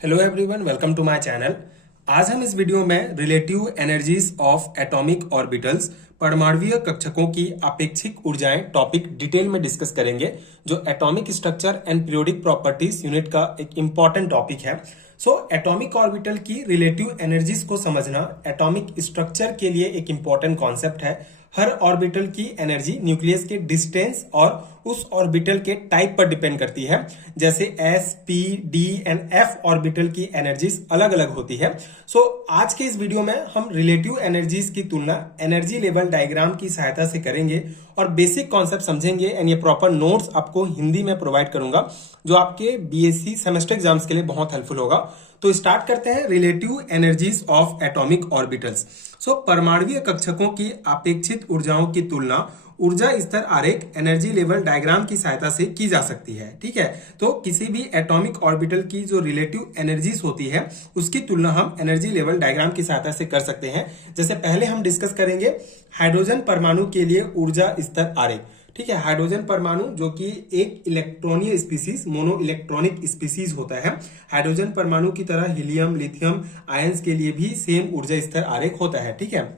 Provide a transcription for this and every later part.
Hello everyone, welcome to my channel. आज हम इस वीडियो में relative energies of atomic orbitals परमाणुवीय कक्षकों की अपेक्षिक ऊर्जाएं टॉपिक डिटेल में डिस्कस करेंगे, जो atomic structure and periodic properties unit का एक इंपॉर्टेंट टॉपिक है। एटॉमिक ऑर्बिटल की रिलेटिव एनर्जीज को समझना एटॉमिक स्ट्रक्चर के लिए एक इंपॉर्टेंट कॉन्सेप्ट है। हर ऑर्बिटल की एनर्जी न्यूक्लियस के डिस्टेंस और उस ऑर्बिटल के टाइप पर डिपेंड करती है। जैसे S, P, D and F orbital की एनर्जीज अलग अलग होती है। आज के इस वीडियो में हम रिलेटिव एनर्जीज की तुलना एनर्जी लेवल डायग्राम की सहायता से करेंगे और बेसिक कॉन्सेप्ट समझेंगे। एंड ये प्रॉपर नोट्स आपको हिंदी में प्रोवाइड करूंगा, जो आपके बीएससी सेमेस्टर एग्जाम्स के लिए बहुत हेल्पफुल होगा। तो स्टार्ट करते हैं relative energies of atomic orbitals. परमाणुवीय कक्षकों की अपेक्षित ऊर्जाओं की तुलना ऊर्जा स्तर आरेख एनर्जी लेवल डायग्राम की सहायता से की जा सकती है। ठीक है, तो किसी भी एटॉमिक ऑर्बिटल की जो रिलेटिव एनर्जीज होती है उसकी तुलना हम एनर्जी लेवल डायग्राम की सहायता से कर सकते हैं। जैसे पहले हम डिस्कस करेंगे हाइड्रोजन परमाणु के लिए ऊर्जा स्तर आरेख। ठीक है, हाइड्रोजन परमाणु जो कि एक इलेक्ट्रॉनीय स्पीसीज, मोनो इलेक्ट्रॉनिक स्पीसीज होता है। हाइड्रोजन परमाणु की तरह हीलियम, लिथियम आयंस के लिए भी सेम ऊर्जा स्तर आरेख होता है। ठीक है,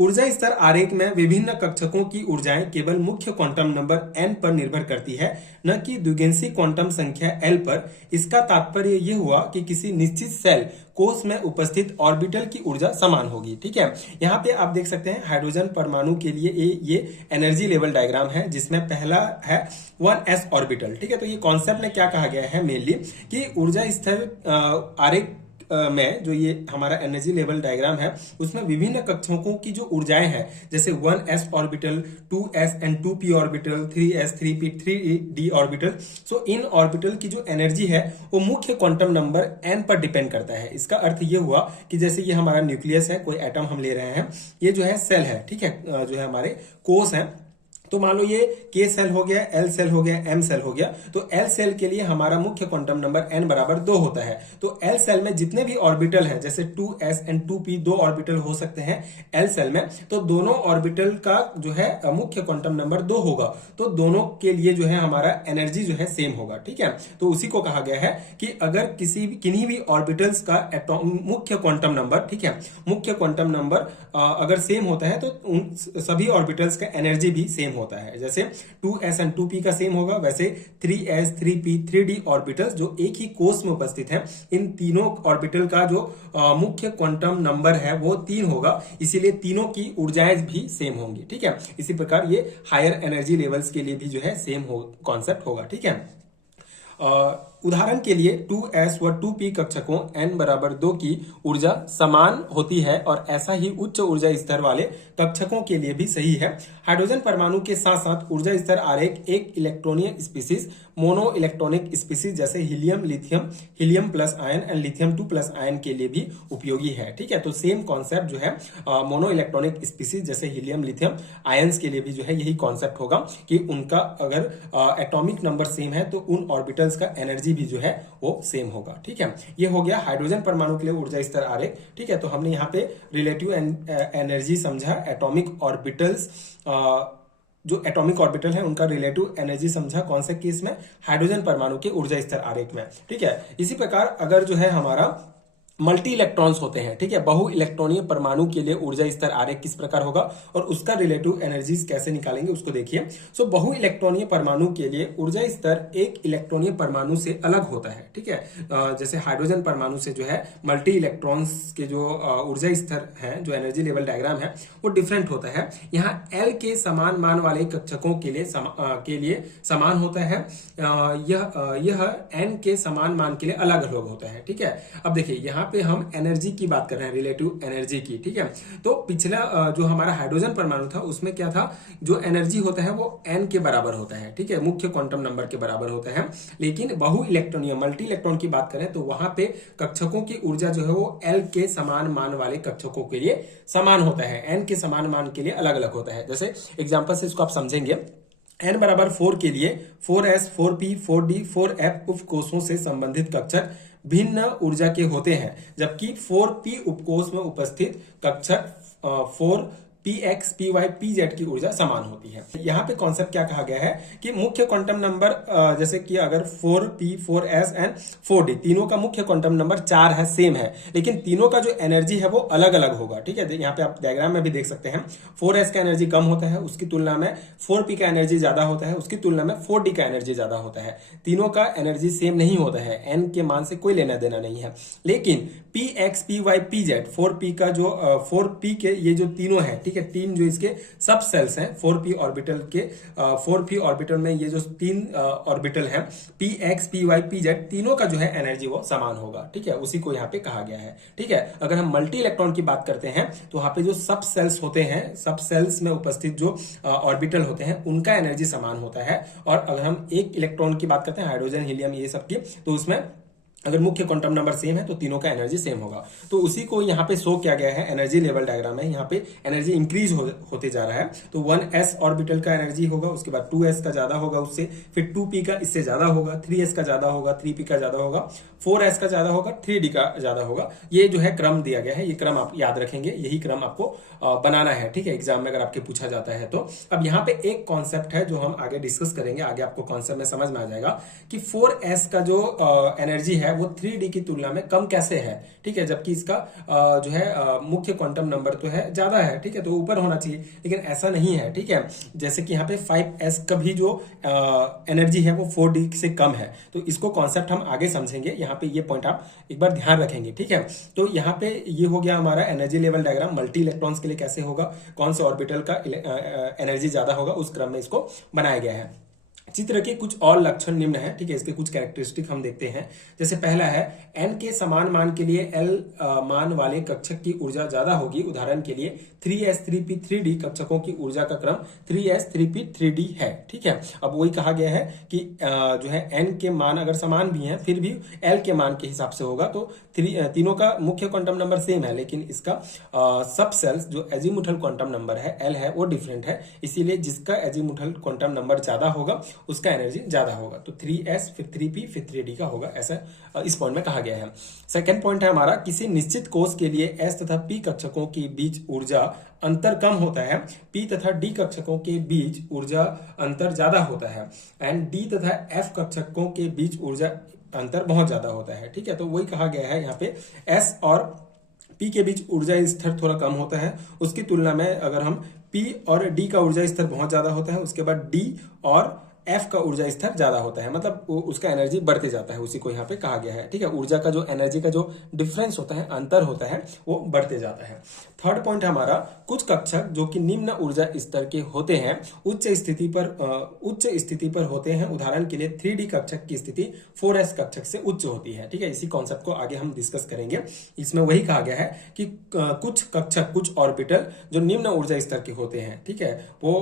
ऊर्जा स्तर आरेख में विभिन्न कक्षकों की ऊर्जाएं केवल मुख्य क्वांटम नंबर n पर निर्भर करती है, न कि द्विगुणित क्वांटम संख्या l पर। इसका तात्पर्य यह हुआ कि किसी निश्चित सेल कोष में उपस्थित ऑर्बिटल की ऊर्जा समान होगी। ठीक है, यहाँ पे आप देख सकते हैं हाइड्रोजन परमाणु के लिए ये एनर्जी लेवल डायग्राम है, जिसमें पहला है 1s ऑर्बिटल। ठीक है, तो ये कॉन्सेप्ट में क्या कहा गया है मेनली कि ऊर्जा स्तर आरेख में जो ये हमारा एनर्जी लेवल डायग्राम है उसमें विभिन्न कक्षकों की जो ऊर्जाएं हैं, जैसे 1s orbital, 2s and 2p orbital, 3s, 3p, 3d orbital. In orbital की जो एनर्जी है वो मुख्य क्वांटम नंबर n पर डिपेंड करता है। इसका अर्थ ये हुआ कि जैसे ये हमारा न्यूक्लियस है, कोई एटम हम ले रहे हैं, ये जो है सेल है। ठीक है, जो है हमारे कोष है। तो मान लो ये के सेल हो गया, एल सेल हो गया, एम सेल हो गया। तो एल सेल के लिए हमारा मुख्य क्वांटम नंबर n बराबर 2 होता है। तो एल सेल में जितने भी ऑर्बिटल हैं, जैसे 2s एंड 2p, 2 ऑर्बिटल हो सकते हैं एल सेल में, तो दोनों ऑर्बिटल का जो है मुख्य क्वांटम नंबर 2 होगा। तो दोनों के लिए जो है हमारा एनर्जी जो है सेम होगा। ठीक है, तो उसी को कहा गया है कि अगर किन्हीं भी ऑर्बिटल्स का मुख्य क्वांटम नंबर, ठीक है, मुख्य क्वांटम नंबर अगर सेम होता है तो उन सभी ऑर्बिटल्स का एनर्जी भी सेम होता है। जैसे 2s एंड 2p का सेम होगा, वैसे 3s, 3p, 3d ऑर्बिटल्स जो एक ही कोष में उपस्थित हैं, इन तीनों ऑर्बिटल का जो मुख्य क्वांटम नंबर है वो 3 होगा, इसीलिए तीनों की ऊर्जाएं भी सेम होंगी। ठीक है, इसी प्रकार ये हायर एनर्जी लेवल्स के लिए भी जो है सेम कॉन्सेप्ट होगा। ठीक है, उदाहरण के लिए 2s व 2p कक्षकों n बराबर 2 की ऊर्जा समान होती है और ऐसा ही उच्च ऊर्जा स्तर वाले कक्षकों के लिए भी सही है। हाइड्रोजन परमाणु के साथ साथ ऊर्जा स्तर आरेख एक इलेक्ट्रॉनीय स्पीसीज, मोनो इलेक्ट्रॉनिक स्पीसीज जैसे helium, lithium, helium plus ion and lithium 2 plus ion के लिए भी उपयोगी है। ठीक है, तो सेम कॉन्सेप्ट जो है मोनो इलेक्ट्रॉनिक स्पीसीज जैसे हीलियम, लिथियम आयंस के लिए भी जो है यही कॉन्सेप्ट होगा कि उनका अगर एटॉमिक नंबर सेम है तो उन ऑर्बिटल्स का एनर्जी भी जो है वो सेम होगा। ठीक है, ये हो गया हाइड्रोजन परमाणु के लिए ऊर्जा स्तर आरेख। ठीक है, तो हमने यहाँ पे रिलेटिव एनर्जी समझा, एटॉमिक ऑर्बिटल्स, जो एटॉमिक ऑर्बिटल है उनका रिलेटिव एनर्जी समझा, कौन से केस में, हाइड्रोजन परमाणु के ऊर्जा स्तर आरेख में। ठीक है, इसी प्रकार अगर जो है हमारा मल्टी इलेक्ट्रॉन्स होते हैं, ठीक है, बहु इलेक्ट्रॉनीय परमाणु के लिए ऊर्जा स्तर आरेख किस प्रकार होगा और उसका रिलेटिव एनर्जीज कैसे निकालेंगे उसको देखिए। बहु इलेक्ट्रॉनीय परमाणु के लिए ऊर्जा स्तर एक इलेक्ट्रॉनीय परमाणु से अलग होता है। ठीक है, जैसे हाइड्रोजन परमाणु से जो है मल्टी इलेक्ट्रॉन्स के जो ऊर्जा स्तर है, जो एनर्जी लेवल डायग्राम है वो डिफरेंट होता है। यहाँ एल के समान मान वाले कक्षकों के लिए समान होता है, यह एन के समान मान के लिए अलग अलग होता है। ठीक है, अब देखिए यहाँ पे हम एनर्जी की बात कर रहे हैं, रिलेटिव एनर्जी की। ठीक है, तो पिछला जो हमारा हाइड्रोजन परमाणु था उसमें क्या था, जो एनर्जी होता है वो n के बराबर होता है। ठीक है, मुख्य क्वांटम नंबर के बराबर होता है। लेकिन बहु इलेक्ट्रॉनीय, मल्टी इलेक्ट्रॉन की बात करें तो वहां पे कक्षकों की ऊर्जा जो है वो l के समान मान वाले कक्षकों के लिए समान होता है, n के समान मान के लिए अलग अलग होता है। जैसे एग्जाम्पल से इसको आप समझेंगे, n बराबर 4 के लिए 4s, 4p, 4d, 4f उपकोषों से संबंधित कक्षक भिन्न ऊर्जा के होते हैं, जबकि 4p उपकोष में उपस्थित कक्षक 4p p x p y p z की ऊर्जा समान होती है। यहाँ पे कॉन्सेप्ट क्या कहा गया है कि मुख्य क्वांटम नंबर जैसे कि अगर 4p 4s एंड 4d तीनों का मुख्य क्वांटम नंबर 4 है, सेम है, लेकिन तीनों का जो एनर्जी है वो अलग अलग होगा। ठीक है, यहाँ पे आप डायग्राम में भी देख सकते हैं 4s का एनर्जी कम होता है, उसकी तुलना में 4p का एनर्जी ज्यादा होता है, उसकी तुलना में 4d का एनर्जी ज्यादा होता है। तीनों का एनर्जी सेम नहीं होता है, n के मान से कोई लेना देना नहीं है। लेकिन p x p y p z 4p का जो 4p के ये जो तीनों है, ठीक है, तीन जो इसके सब सेल्स हैं 4p ऑर्बिटल के 4p ऑर्बिटल में ये जो तीन ऑर्बिटल हैं p x p y p z तीनों का जो है एनर्जी वो समान होगा। ठीक है, उसी को यहाँ पे कहा गया है। ठीक है, अगर हम मल्टी इलेक्ट्रॉन की बात करते हैं तो वहां पे जो सब सेल्स होते हैं, सब सेल्स में उपस्थित जो ऑर्बिटल होते हैं उनका एनर्जी समान होता है। और अगर हम एक इलेक्ट्रॉन की बात करते हैं, हाइड्रोजन हीलियम ये सब की, तो उसमें अगर मुख्य क्वांटम नंबर सेम है तो तीनों का एनर्जी सेम होगा। तो उसी को यहाँ पे शो किया गया है, एनर्जी लेवल डायग्राम है। यहाँ पे एनर्जी इंक्रीज होते जा रहा है। तो 1s ऑर्बिटल का एनर्जी होगा, उसके बाद 2s का ज्यादा होगा उससे, फिर 2p का इससे ज्यादा होगा, 3s का ज्यादा होगा, 3p का ज्यादा होगा, 4s का ज्यादा होगा, 3d का ज्यादा होगा। ये जो है क्रम दिया गया है, ये क्रम आप याद रखेंगे, यही क्रम आपको बनाना है। ठीक है, एग्जाम में अगर आपके पूछा जाता है तो। अब यहाँ पे एक कॉन्सेप्ट है जो हम आगे डिस्कस करेंगे, आगे आपको कॉन्सेप्ट में समझ में आ जाएगा कि 4s का जो एनर्जी है वो 3d की तुलना में कम कैसे है। ठीक है, जबकि इसका जो है मुख्य क्वांटम नंबर तो है ज्यादा है, ठीक है, तो ऊपर होना चाहिए, लेकिन ऐसा नहीं है। ठीक है, जैसे कि यहाँ पे 5s का भी जो एनर्जी है वो 4d से कम है। तो इसको कॉन्सेप्ट हम आगे समझेंगे, यहाँ पे ये पॉइंट आप एक बार ध्यान रखेंगे। ठीक है, तो यहाँ पे ये हो गया हमारा energy level diagram. Multi electrons के लिए कैसे होगा, कौन सा ऑर्बिटल का एनर्जी ज्यादा होगा, उस क्रम में इसको बनाया गया है। चित्र के कुछ और लक्षण निम्न है। ठीक है, इसके कुछ कैरेक्टरिस्टिक हम देखते हैं। जैसे पहला है n के समान मान के लिए l मान वाले कक्षक की ऊर्जा ज्यादा होगी। उदाहरण के लिए 3s 3p 3d कक्षकों की ऊर्जा का क्रम 3s 3p 3d है। ठीक है, अब वही कहा गया है कि जो है n के मान अगर समान भी हैं फिर भी l के मान के हिसाब से होगा। तो तीनों का मुख्य क्वांटम नंबर सेम है, लेकिन इसका सब सेल्स जो एजीमुथल क्वांटम नंबर है l है वो डिफरेंट है। इसीलिए जिसका एजीमुथल क्वांटम नंबर ज्यादा होगा उसका एनर्जी ज्यादा होगा। तो 3s फिर 3p फिर 3d का होगा, ऐसा इस पॉइंट में कहा गया है। सेकंड पॉइंट है हमारा, किसी निश्चित कोष के लिए s तथा p कक्षकों के बीच ऊर्जा अंतर कम होता है, p तथा d कक्षकों के बीच ऊर्जा अंतर ज्यादा होता है, एंड d तथा f कक्षकों के बीच ऊर्जा अंतर बहुत ज्यादा होता है। ठीक है, तो वही कहा गया है यहाँ पे s और p के बीच ऊर्जा स्तर थोड़ा कम होता है, उसकी तुलना में अगर हम p और d का ऊर्जा स्तर बहुत ज्यादा होता है, उसके बाद d और F का ऊर्जा स्तर ज्यादा होता है, मतलब उसका एनर्जी बढ़ते जाता है, उसी को यहाँ पे कहा गया है। ठीक है, ऊर्जा का जो एनर्जी का जो डिफरेंस होता है, अंतर होता है, वो बढ़ते जाता है। थर्ड पॉइंट है हमारा, कुछ कक्षक जो कि निम्न ऊर्जा स्तर के होते हैं उच्च स्थिति पर होते हैं। उदाहरण के लिए 3D कक्षक की स्थिति 4s कक्षक से उच्च होती है। ठीक है, इसी कॉन्सेप्ट को आगे हम डिस्कस करेंगे। इसमें वही कहा गया है कि कुछ कक्षक, कुछ ऑर्बिटल जो निम्न ऊर्जा स्तर के होते हैं, ठीक है, वो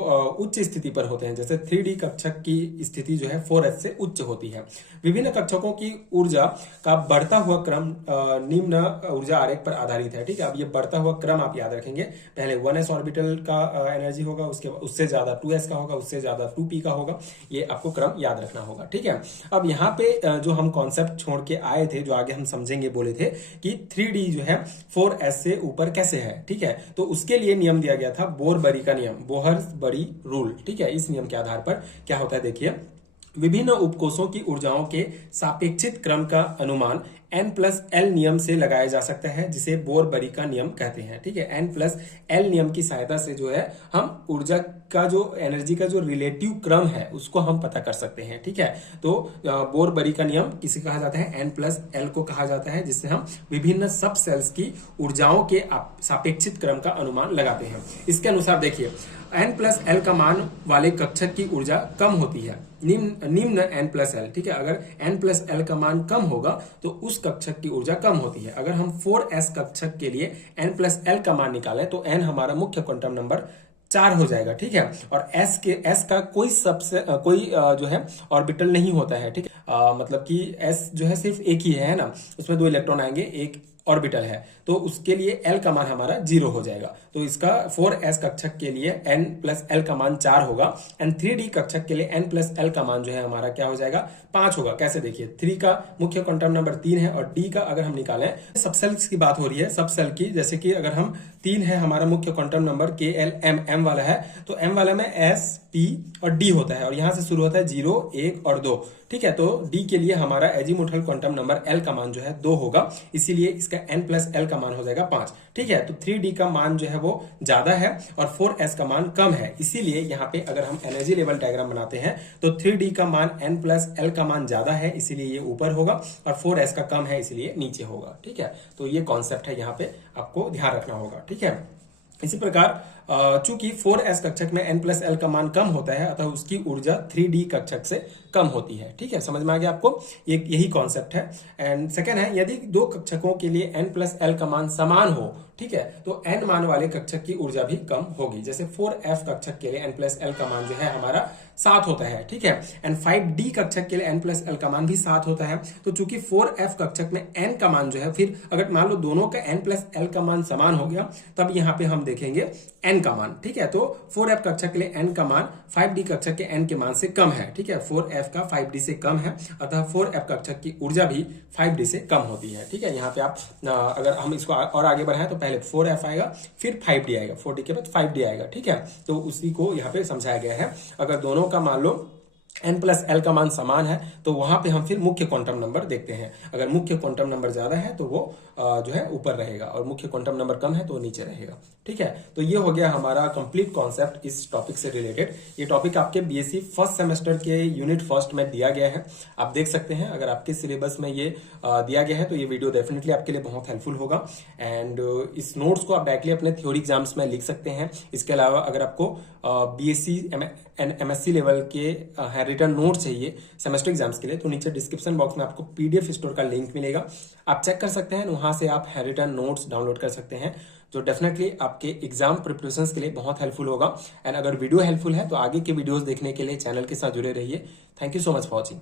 उच्च स्थिति पर होते हैं। जैसे 3D कक्षक की स्थिति जो है 4s से उच्च होती है। विभिन्न कक्षकों की ऊर्जा का बढ़ता हुआ क्रम निम्न ऊर्जा आरेख पर आधारित है। ठीक है, अब ये बढ़ता हुआ क्रम आप याद रखेंगे, पहले 1s ऑर्बिटल का एनर्जी होगा, उसके उससे ज्यादा 2s का होगा, उससे ज्यादा 2p का होगा, ये आपको क्रम याद रखना होगा। ठीक है, अब यहाँ पे जो हम कॉन्सेप्ट छोड़ के आए थे, जो आगे हम समझेंगे, बोले थे कि 3D जो है 4s से ऊपर कैसे है। ठीक है, तो उसके लिए नियम दिया गया था बोर-बरी का नियम, बोहर-बरी रूल। ठीक है, इस नियम के आधार पर क्या होता है देखिए, विभिन्न उपकोषों की ऊर्जाओं के सापेक्षित क्रम का अनुमान n+l नियम से लगाया जा सकता है, जिसे बोर-बरी का नियम कहते हैं। ठीक है, n+l नियम की सहायता से जो है हम ऊर्जा का जो एनर्जी का जो रिलेटिव क्रम है उसको हम पता कर सकते हैं। ठीक है, तो बोर-बरी का नियम किसे कहा जाता है, n+l को कहा जाता है, जिससे हम विभिन्न सब सेल्स की ऊर्जाओं के सापेक्षित क्रम का अनुमान लगाते हैं। इसके अनुसार देखिए, n+l का मान वाले कक्षक की ऊर्जा कम होती है, निम्न n+l। ठीक है, अगर n+l का मान कम होगा तो उस कक्षक की ऊर्जा कम होती है। अगर हम 4s कक्षक के लिए n+l का मान निकालें तो n हमारा मुख्य क्वांटम नंबर 4 हो जाएगा। ठीक है, और s का कोई जो है ऑर्बिटल नहीं होता है। ठीक है, मतलब कि s जो है सिर्फ एक ही है ना, उसमें 2 इलेक्ट्रॉन आएंगे, एक ऑर्बिटल है, तो उसके लिए l का मान हमारा 0 हो जाएगा। तो इसका 4s कक्षक के लिए n+l का मान 4 होगा, एंड 3D कक्षक के लिए n+l का मान जो है हमारा क्या हो जाएगा, 5 होगा। कैसे देखिए, 3 का मुख्य क्वांटम नंबर 3 है और d का अगर हम निकालें, सब सेल्स की बात हो रही है, सब सेल की, जैसे कि अगर हम 3 है हमारा मुख्य क्वांटम नंबर के एल एम, एम वाला है, तो एम वाला में एस पी और डी होता है और यहां से शुरू होता है 0, 1 और 2। ठीक है, तो डी के लिए हमारा एजीमुथल क्वांटम नंबर एल का मान जो है 2 होगा, इसीलिए इसका n प्लस एल का मान हो जाएगा 5। ठीक है, तो 3d का मान जो है वो ज्यादा है और 4s का मान कम है, इसीलिए यहाँ पे अगर हम एनर्जी लेवल डायग्राम बनाते हैं तो 3d का मान n प्लस एल का मान ज्यादा है, इसीलिए ये ऊपर होगा और 4s का कम है, इसीलिए नीचे होगा। ठीक है, तो ये कॉन्सेप्ट है, यहाँ पे आपको ध्यान रखना होगा। ठीक है, इसी प्रकार चूंकि 4s कक्षक में n प्लस एल का मान कम होता है, अतः उसकी ऊर्जा 3d कक्षक से कम होती है। ठीक है, समझ में आ गया आपको, यही कॉन्सेप्ट है। एंड सेकंड है, यदि दो कक्षकों के लिए n प्लस एल का मान समान हो, ठीक है, तो n मान वाले कक्षक की ऊर्जा भी कम होगी। जैसे 4f कक्षक के लिए n प्लस एल का मान जो है हमारा 7 होता है। ठीक है, एंड 5d कक्षक के लिए n प्लस एल का मान भी 7 होता है। तो चूंकि 4f कक्षक में n का मान जो है, फिर अगर मान लो दोनों का n प्लस एल का मान समान हो गया, तब यहाँ पे हम देखेंगे n का मान। ठीक है, तो 4f कक्षक के लिए n का मान 5d कक्षक के n के मान से कम है। ठीक है, 4f का 5d से कम है, अतः 4f कक्षक की ऊर्जा भी 5d से कम होती है। ठीक है, यहाँ पे आप अगर हम इसको और आगे बढ़ाएं तो पहले 4f आएगा, फिर 5d आएगा, 4d के बाद 5d आएगा। ठीक है, तो उसी को यहाँ पे समझाया गया है। अगर दोनों का मान लो n प्लस एल का मान समान है, तो वहां पे हम फिर मुख्य क्वांटम नंबर देखते हैं। अगर मुख्य क्वांटम नंबर ज्यादा है तो वो जो है ऊपर रहेगा और मुख्य क्वांटम नंबर कम है तो नीचे रहेगा। ठीक है, तो ये हो गया हमारा कंप्लीट कॉन्सेप्ट इस टॉपिक से रिलेटेड। ये टॉपिक आपके बीएससी फर्स्ट सेमेस्टर के यूनिट फर्स्ट में दिया गया है, आप देख सकते हैं। अगर आपके सिलेबस में ये दिया गया है तो ये वीडियो डेफिनेटली आपके लिए बहुत हेल्पफुल होगा। एंड इस नोट्स को आप डायरेक्टली अपने थ्योरी एग्जाम्स में लिख सकते हैं। इसके अलावा अगर आपको बीएससी एमएससी लेवल के रिटर्न नोट चाहिए सेमेस्टर एग्जाम्स के लिए, तो नीचे डिस्क्रिप्शन बॉक्स में आपको पीडीएफ स्टोर का लिंक मिलेगा, आप चेक कर सकते हैं। वहां से आप रिटर्न नोट्स डाउनलोड कर सकते हैं, जो डेफिनेटली आपके एग्जाम प्रिपरेशंस के लिए बहुत हेल्पफुल होगा। एंड अगर वीडियो हेल्पफुल है तो आगे के वीडियोस देखने के लिए चैनल के साथ जुड़े रहिए। Thank you so much for watching.